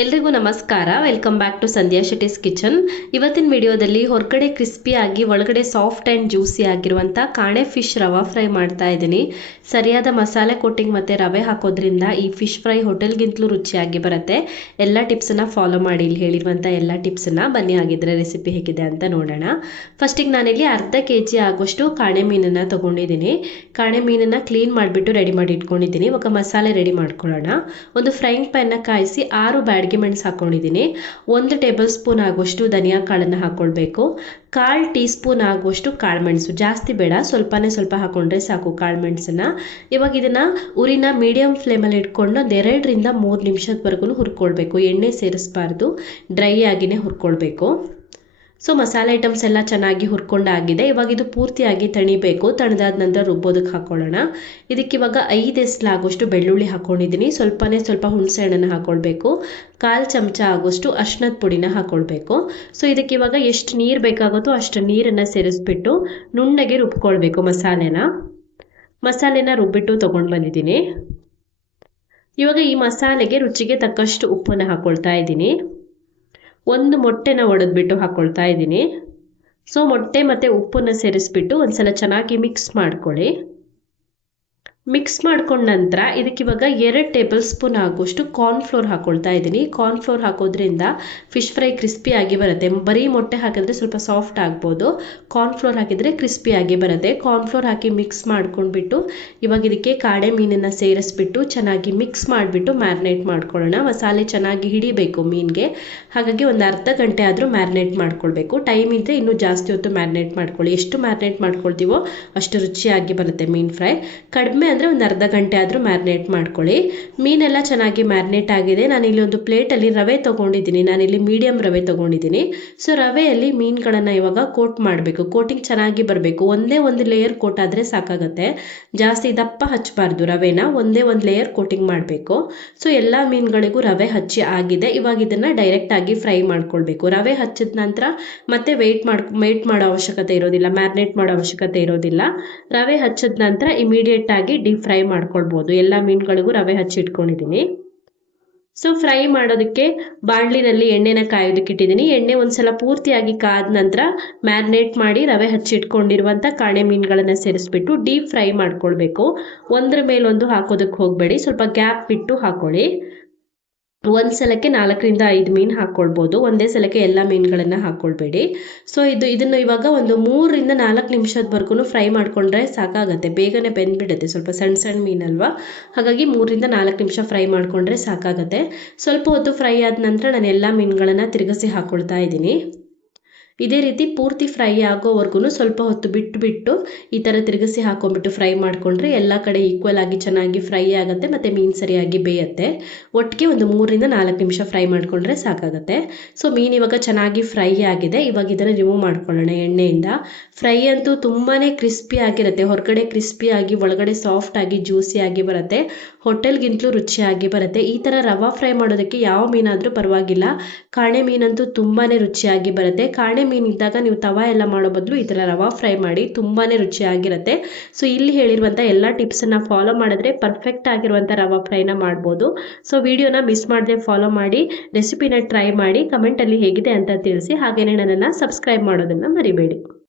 ಎಲ್ರಿಗೂ ನಮಸ್ಕಾರ. Welcome back to Sandhya Shetty's kitchen. ಇವತ್ತಿನ ವಿಡಿಯೋದಲ್ಲಿ ಹೊರಗಡೆ ಕ್ರಿಸ್ಪಿ ಆಗಿ ಒಳಗಡೆ ಸಾಫ್ಟ್ ಆ್ಯಂಡ್ ಜ್ಯೂಸಿ ಆಗಿರುವಂಥ ಕಾಣೆ ಫಿಶ್ ರವಾ ಫ್ರೈ ಮಾಡ್ತಾ ಇದ್ದೀನಿ. ಸರಿಯಾದ ಮಸಾಲೆ ಕೋಟಿಂಗ್ ಮತ್ತು ರವೆ ಹಾಕೋದ್ರಿಂದ ಈ ಫಿಶ್ ಫ್ರೈ ಹೋಟೆಲ್ಗಿಂತಲೂ ರುಚಿಯಾಗಿ ಬರುತ್ತೆ. ಎಲ್ಲ ಟಿಪ್ಸನ್ನು ಫಾಲೋ ಮಾಡಿ, ಇಲ್ಲಿ ಹೇಳಿರುವಂಥ ಎಲ್ಲ ಟಿಪ್ಸನ್ನು. ಬನ್ನಿ ಆಗಿದ್ರೆ ರೆಸಿಪಿ ಹೇಗಿದೆ ಅಂತ ನೋಡೋಣ. ಫಸ್ಟಿಗೆ ನಾನಿಲ್ಲಿ ಅರ್ಧ kg ಆಗೋಷ್ಟು ಕಾಣೆ ಮೀನನ್ನು ತೊಗೊಂಡಿದ್ದೀನಿ. ಕಾಣೆ ಮೀನನ್ನು ಕ್ಲೀನ್ ಮಾಡಿಬಿಟ್ಟು ರೆಡಿ ಮಾಡಿ ಇಟ್ಕೊಂಡಿದ್ದೀನಿ. ಇವಾಗ ಮಸಾಲೆ ರೆಡಿ ಮಾಡ್ಕೊಳ್ಳೋಣ. ಒಂದು ಫ್ರೈಯಿಂಗ್ ಪ್ಯಾನ್ನ ಕಾಯಿಸಿ 6 ಬ್ಯಾಡಗಿ ಮೆಣಸು ಹಾಕೊಂಡಿದ್ದೀನಿ. 1 ಟೇಬಲ್ ಸ್ಪೂನ್ ಆಗುವಷ್ಟು ಧನಿಯಾ ಕಾಳನ್ನು ಹಾಕೊಳ್ಬೇಕು. 1/4 ಟೀ ಸ್ಪೂನ್ ಆಗುವಷ್ಟು ಕಾಳುಮೆಣಸು, ಜಾಸ್ತಿ ಬೇಡ, ಸ್ವಲ್ಪ ಹಾಕೊಂಡ್ರೆ ಸಾಕು ಕಾಳುಮೆಣಸನ್ನ. ಇವಾಗ ಇದನ್ನ ಉರಿನ ಮೀಡಿಯಂ ಫ್ಲೇಮಲ್ಲಿ ಇಟ್ಕೊಂಡು 2 ರಿಂದ 3 ನಿಮಿಷದವರೆಗೂ ಹುರ್ಕೊಳ್ಬೇಕು. ಎಣ್ಣೆ ಸೇರಿಸಬಾರ್ದು, ಡ್ರೈ ಆಗಿನೇ ಹುರ್ಕೊಳ್ಬೇಕು. ಸೊ ಮಸಾಲೆ ಐಟಮ್ಸ್ ಎಲ್ಲ ಚೆನ್ನಾಗಿ ಹುರ್ಕೊಂಡಾಗಿದೆ. ಇವಾಗ ಇದು ಪೂರ್ತಿಯಾಗಿ ತಣಿಬೇಕು. ತಣಿದಾದ ನಂತರ ರುಬ್ಬೋದಕ್ಕೆ ಹಾಕೊಳ್ಳೋಣ. ಇದಕ್ಕೆ ಇವಾಗ 5 ಎಸ್ಲಾಗುವಷ್ಟು ಬೆಳ್ಳುಳ್ಳಿ ಹಾಕೊಂಡಿದ್ದೀನಿ. ಸ್ವಲ್ಪ ಹುಣಸೆ ಹಣ್ಣನ್ನು ಹಾಕೊಳ್ಬೇಕು. 1/4 ಚಮಚ ಆಗುವಷ್ಟು ಅರ್ಶಿನದ ಪುಡಿನ ಹಾಕೊಳ್ಬೇಕು. ಸೊ ಇದಕ್ಕೆ ಇವಾಗ ಎಷ್ಟು ನೀರು ಬೇಕಾಗುತ್ತೋ ಅಷ್ಟು ನೀರನ್ನು ಸೇರಿಸ್ಬಿಟ್ಟು ನುಣ್ಣಗೆ ರುಬ್ಕೊಳ್ಬೇಕು. ಮಸಾಲೆನ ರುಬ್ಬಿಟ್ಟು ತೊಗೊಂಡು ಬಂದಿದ್ದೀನಿ. ಇವಾಗ ಈ ಮಸಾಲೆಗೆ ರುಚಿಗೆ ತಕ್ಕಷ್ಟು ಉಪ್ಪನ್ನು ಹಾಕೊಳ್ತಾ ಇದ್ದೀನಿ. 1 ಮೊಟ್ಟೆನ ಒಡೆದ್ಬಿಟ್ಟು ಹಾಕೊಳ್ತಾ ಇದ್ದೀನಿ. ಸೊ ಮೊಟ್ಟೆ ಮತ್ತು ಉಪ್ಪನ್ನು ಸೇರಿಸ್ಬಿಟ್ಟು ಒಂದ್ಸಲ ಚೆನ್ನಾಗಿ ಮಿಕ್ಸ್ ಮಾಡ್ಕೊಳ್ಳಿ. ಮಿಕ್ಸ್ ಮಾಡ್ಕೊಂಡ ನಂತರ ಇದಕ್ಕೆ ಇವಾಗ 2 ಟೇಬಲ್ ಸ್ಪೂನ್ ಆಗುವಷ್ಟು ಕಾರ್ನ್ಫ್ಲೋರ್ ಹಾಕೊಳ್ತಾ ಇದ್ದೀನಿ. ಕಾರ್ನ್ಫ್ಲೋರ್ ಹಾಕೋದ್ರಿಂದ ಫಿಶ್ ಫ್ರೈ ಕ್ರಿಸ್ಪಿಯಾಗಿ ಬರುತ್ತೆ. ಬರೀ ಮೊಟ್ಟೆ ಹಾಕಿದ್ರೆ ಸ್ವಲ್ಪ ಸಾಫ್ಟ್ ಆಗ್ಬೋದು, ಕಾರ್ನ್ಫ್ಲೋರ್ ಹಾಕಿದರೆ ಕ್ರಿಸ್ಪಿಯಾಗಿ ಬರುತ್ತೆ. ಕಾರ್ನ್ಫ್ಲೋರ್ ಹಾಕಿ ಮಿಕ್ಸ್ ಮಾಡ್ಕೊಂಡ್ಬಿಟ್ಟು ಇವಾಗ ಇದಕ್ಕೆ ಕಾಡೆ ಮೀನನ್ನು ಸೇರಿಸ್ಬಿಟ್ಟು ಚೆನ್ನಾಗಿ ಮಿಕ್ಸ್ ಮಾಡಿಬಿಟ್ಟು ಮ್ಯಾರಿನೇಟ್ ಮಾಡ್ಕೊಳ್ಳೋಣ. ಮಸಾಲೆ ಚೆನ್ನಾಗಿ ಹಿಡಿಬೇಕು ಮೀನಿಗೆ, ಹಾಗಾಗಿ ಒಂದು ಅರ್ಧ ಗಂಟೆ ಆದರೂ ಮ್ಯಾರಿನೇಟ್ ಮಾಡ್ಕೊಳ್ಬೇಕು. ಟೈಮ್ ಇದ್ದರೆ ಇನ್ನೂ ಜಾಸ್ತಿ ಹೊತ್ತು ಮ್ಯಾರಿನೇಟ್ ಮಾಡ್ಕೊಳ್ಳಿ. ಎಷ್ಟು ಮ್ಯಾರಿನೇಟ್ ಮಾಡ್ಕೊಳ್ತೀವೋ ಅಷ್ಟು ರುಚಿಯಾಗಿ ಬರುತ್ತೆ ಮೀನು ಫ್ರೈ. ಕಡಿಮೆ ಅಂದರೆ ಒಂದು ಅರ್ಧ ಗಂಟೆ ಆದರೂ ಮ್ಯಾರಿನೇಟ್ ಮಾಡ್ಕೊಳ್ಳಿ. ಮೀನೆಲ್ಲ ಚೆನ್ನಾಗಿ ಮ್ಯಾರಿನೇಟ್ ಆಗಿದೆ. ನಾನಿಲ್ಲಿ ಒಂದು ಪ್ಲೇಟಲ್ಲಿ ರವೆ ತೊಗೊಂಡಿದ್ದೀನಿ. ನಾನಿಲ್ಲಿ ಮೀಡಿಯಂ ರವೆ ತೊಗೊಂಡಿದ್ದೀನಿ. ಸೊ ರವೆಯಲ್ಲಿ ಮೀನುಗಳನ್ನು ಇವಾಗ ಕೋಟ್ ಮಾಡಬೇಕು. ಕೋಟಿಂಗ್ ಚೆನ್ನಾಗಿ ಬರಬೇಕು. ಒಂದೇ ಒಂದು ಲೇಯರ್ ಕೋಟ್ ಆದರೆ ಸಾಕಾಗುತ್ತೆ, ಜಾಸ್ತಿ ದಪ್ಪ ಹಚ್ಚಬಾರ್ದು. ರವೆನ ಒಂದೇ ಒಂದು ಲೇಯರ್ ಕೋಟಿಂಗ್ ಮಾಡಬೇಕು. ಸೊ ಎಲ್ಲ ಮೀನುಗಳಿಗೂ ರವೆ ಹಚ್ಚಿ ಆಗಿದೆ. ಇವಾಗ ಇದನ್ನು ಡೈರೆಕ್ಟಾಗಿ ಫ್ರೈ ಮಾಡ್ಕೊಳ್ಬೇಕು. ರವೆ ಹಚ್ಚಿದ ನಂತರ ಮತ್ತೆ ವೆಯ್ಟ್ ಮಾಡೋ ಅವಶ್ಯಕತೆ ಇರೋದಿಲ್ಲ, ಮ್ಯಾರಿನೇಟ್ ಮಾಡೋ ಅವಶ್ಯಕತೆ ಇರೋದಿಲ್ಲ. ರವೆ ಹಚ್ಚಿದ ನಂತರ ಇಮಿಡಿಯೇಟ್ ಆಗಿ ಡೀಪ್ ಫ್ರೈ ಮಾಡ್ಕೊಳ್ಬೋದು. ಎಲ್ಲ ಮೀನುಗಳಿಗೂ ರವೆ ಹಚ್ಚಿಟ್ಕೊಂಡಿದ್ದೀನಿ. ಸೊ ಫ್ರೈ ಮಾಡೋದಕ್ಕೆ ಬಾಣಲಿನಲ್ಲಿ ಎಣ್ಣೆನ ಕಾಯೋದಕ್ಕೆ ಇಟ್ಟಿದ್ದೀನಿ. ಎಣ್ಣೆ ಒಂದ್ಸಲ ಪೂರ್ತಿಯಾಗಿ ಕಾದ ನಂತರ ಮ್ಯಾರಿನೇಟ್ ಮಾಡಿ ರವೆ ಹಚ್ಚಿಟ್ಕೊಂಡಿರುವಂಥ ಕಾಣೆ ಮೀನುಗಳನ್ನು ಸೇರಿಸ್ಬಿಟ್ಟು ಡೀಪ್ ಫ್ರೈ ಮಾಡ್ಕೊಳ್ಬೇಕು. ಒಂದ್ರ ಮೇಲೊಂದು ಹಾಕೋದಕ್ಕೆ ಹೋಗಬೇಡಿ, ಸ್ವಲ್ಪ ಗ್ಯಾಪ್ ಬಿಟ್ಟು ಹಾಕೊಳ್ಳಿ. ಒಂದು ಸಲಕ್ಕೆ 4 ರಿಂದ 5 ಮೀನು ಹಾಕ್ಕೊಳ್ಬೋದು, ಒಂದೇ ಸಲಕ್ಕೆ ಎಲ್ಲ ಮೀನುಗಳನ್ನು ಹಾಕ್ಕೊಳ್ಬೇಡಿ. ಸೊ ಇದನ್ನು ಇವಾಗ ಒಂದು 3 ರಿಂದ 4 ನಿಮಿಷದವರೆಗೂ ಫ್ರೈ ಮಾಡಿಕೊಂಡ್ರೆ ಸಾಕಾಗುತ್ತೆ. ಬೇಗನೆ ಬೆಂದ್ಬಿಡುತ್ತೆ, ಸ್ವಲ್ಪ ಸಣ್ಣ ಮೀನಲ್ವಾ, ಹಾಗಾಗಿ 3 ರಿಂದ 4 ನಿಮಿಷ ಫ್ರೈ ಮಾಡಿಕೊಂಡ್ರೆ ಸಾಕಾಗುತ್ತೆ. ಸ್ವಲ್ಪ ಹೊತ್ತು ಫ್ರೈ ಆದ ನಂತರ ನಾನು ಎಲ್ಲ ಮೀನುಗಳನ್ನು ತಿರುಗಿಸಿ ಹಾಕ್ಕೊಳ್ತಾ ಇದ್ದೀನಿ. ಇದೇ ರೀತಿ ಪೂರ್ತಿ ಫ್ರೈ ಆಗೋವರೆಗೂ ಸ್ವಲ್ಪ ಹೊತ್ತು ಬಿಟ್ಟು ಈ ಥರ ತಿರುಗಿಸಿ ಹಾಕೊಂಡ್ಬಿಟ್ಟು ಫ್ರೈ ಮಾಡಿಕೊಂಡ್ರೆ ಎಲ್ಲ ಕಡೆ ಈಕ್ವಲ್ ಆಗಿ ಚೆನ್ನಾಗಿ ಫ್ರೈ ಆಗುತ್ತೆ ಮತ್ತು ಮೀನು ಸರಿಯಾಗಿ ಬೇಯುತ್ತೆ. ಒಟ್ಟಿಗೆ ಒಂದು 3 ರಿಂದ 4 ನಿಮಿಷ ಫ್ರೈ ಮಾಡಿಕೊಂಡ್ರೆ ಸಾಕಾಗುತ್ತೆ. ಸೊ ಮೀನು ಇವಾಗ ಚೆನ್ನಾಗಿ ಫ್ರೈ ಆಗಿದೆ. ಇವಾಗ ಇದನ್ನು ರಿಮೂವ್ ಮಾಡ್ಕೊಳ್ಳೋಣ ಎಣ್ಣೆಯಿಂದ. ಫ್ರೈ ಅಂತೂ ತುಂಬಾ ಕ್ರಿಸ್ಪಿ ಆಗಿರುತ್ತೆ. ಹೊರಗಡೆ ಕ್ರಿಸ್ಪಿಯಾಗಿ ಒಳಗಡೆ ಸಾಫ್ಟಾಗಿ ಜ್ಯೂಸಿಯಾಗಿ ಬರುತ್ತೆ. ಹೋಟೆಲ್ಗಿಂತಲೂ ರುಚಿಯಾಗಿ ಬರುತ್ತೆ. ಈ ಥರ ರವಾ ಫ್ರೈ ಮಾಡೋದಕ್ಕೆ ಯಾವ ಮೀನಾದರೂ ಪರವಾಗಿಲ್ಲ, ಕಾಣೆ ಮೀನಂತೂ ತುಂಬಾ ರುಚಿಯಾಗಿ ಬರುತ್ತೆ. ಕಾಣೆ ಮೀನಿದ್ದಾಗ ನೀವು ತವಾ ಎಲ್ಲ ಮಾಡೋ ಬದಲು ಈ ಥರ ರವಾ ಫ್ರೈ ಮಾಡಿ, ತುಂಬಾ ರುಚಿಯಾಗಿರುತ್ತೆ. ಸೊ ಇಲ್ಲಿ ಹೇಳಿರುವಂಥ ಎಲ್ಲ ಟಿಪ್ಸನ್ನು ಫಾಲೋ ಮಾಡಿದ್ರೆ ಪರ್ಫೆಕ್ಟ್ ಆಗಿರುವಂಥ ರವಾ ಫ್ರೈನ ಮಾಡ್ಬೋದು. ಸೊ ವಿಡಿಯೋನ ಮಿಸ್ ಮಾಡದೆ ಫಾಲೋ ಮಾಡಿ, ರೆಸಿಪಿನ ಟ್ರೈ ಮಾಡಿ, ಕಮೆಂಟಲ್ಲಿ ಹೇಗಿದೆ ಅಂತ ತಿಳಿಸಿ. ಹಾಗೆಯೇ ನನ್ನನ್ನು ಸಬ್ಸ್ಕ್ರೈಬ್ ಮಾಡೋದನ್ನು ಮರಿಬೇಡಿ.